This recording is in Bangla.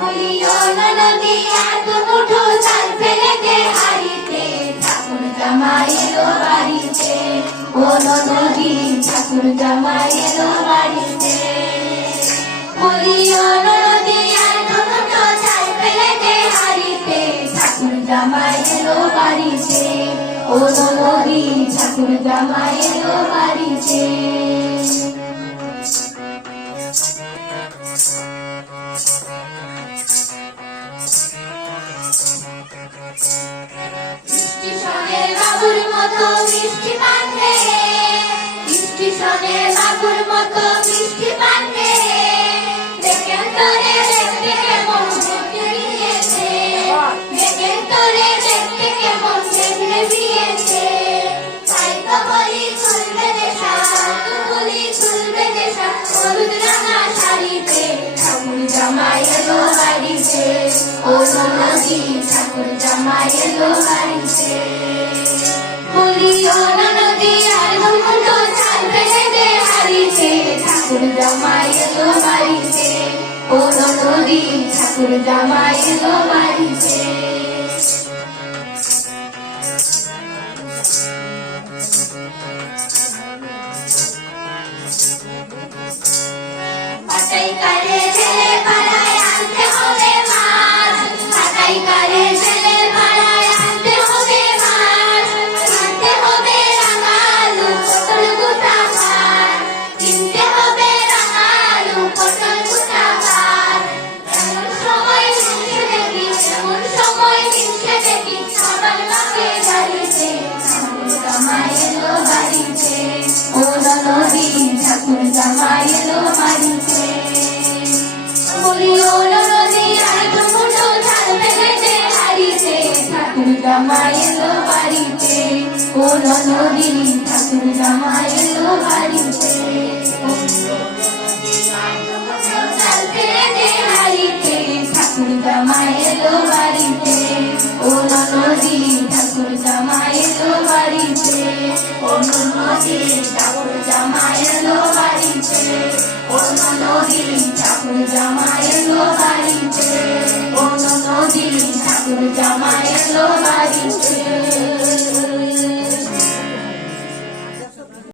বলিও নদী এক মুঠো চাল ফেলে দে হাড়িতে, ঠাকুর জামাই এলো বাড়িতে। ও নদী ঠাকুর জামাই এলো বাড়িতে। বলিও নদী এক মুঠো চাল ফেলে দে হাড়িতে, ঠাকুর জামাই এলো বাড়িতে। ও নদী ঠাকুর জামাই এলো বাড়িতে। স্টেশনের বাবুর মতো মিষ্টি পান খেয়ে, স্টেশনের বাবুর মতো মিষ্টি পান খেয়ে, দেখেন তোরে দেখতে কেমন দেখতে বিয়েছে, দেখেন তোরে দেখতে কেমন দেখতে বিয়েছে। তাই তো বলি চলবে দেশা, বলি চলবে দেশা, হলুদ রাঙা শাড়িতে, ঠাকুর জামাই এলো বাড়িতে। ও নদী ঠাকুর জামাই এলো বাড়িতে। বলিও নদী আর মুঠো চাল ফেলে দে হাড়িতে, ঠাকুর জামাই এলো বাড়িতে। ও নদী ঠাকুর জামাই এলো বাড়িতে। পাটাই কারে জেলে পাড়ায় আনতে হবে মাছ, পাটাই কারে জেলে পাড়ায় আনতে হবে মাছ, আনতে হবে রাঙালু পটল গোটা ভাত, কিনতে হবে রাঙালু পটল গোটা ভাত। এমন সময় নিচ্ছে দেখি, এমন সময় নিচ্ছে দেখি, আমার মাকে বাড়িতে, ঠাকুর জামাই এলো বাড়িতে। ও নদী ঠাকুর জামাই এলো বাড়িতে। বলিও নদী আর মুঠো চাল ফেলে দে হাড়িতে, ঠাকুর জামাই এলো বাড়িতে। ও নদী ঠাকুর জামাই এলো বাড়িতে। চাল ফেলে দে হাড়িতে, ঠাকুর জামাই এলো বাড়িতে। ও নদী ঠাকুর জামাই এলো বাড়িতে। ও নদী ঠাকুর জামাই এলো বাড়িতে। ও নদী ঠাকুর জামাই এলো বাড়িতে। ও নদী ঠাকুর জামাই এলো বাড়িতে।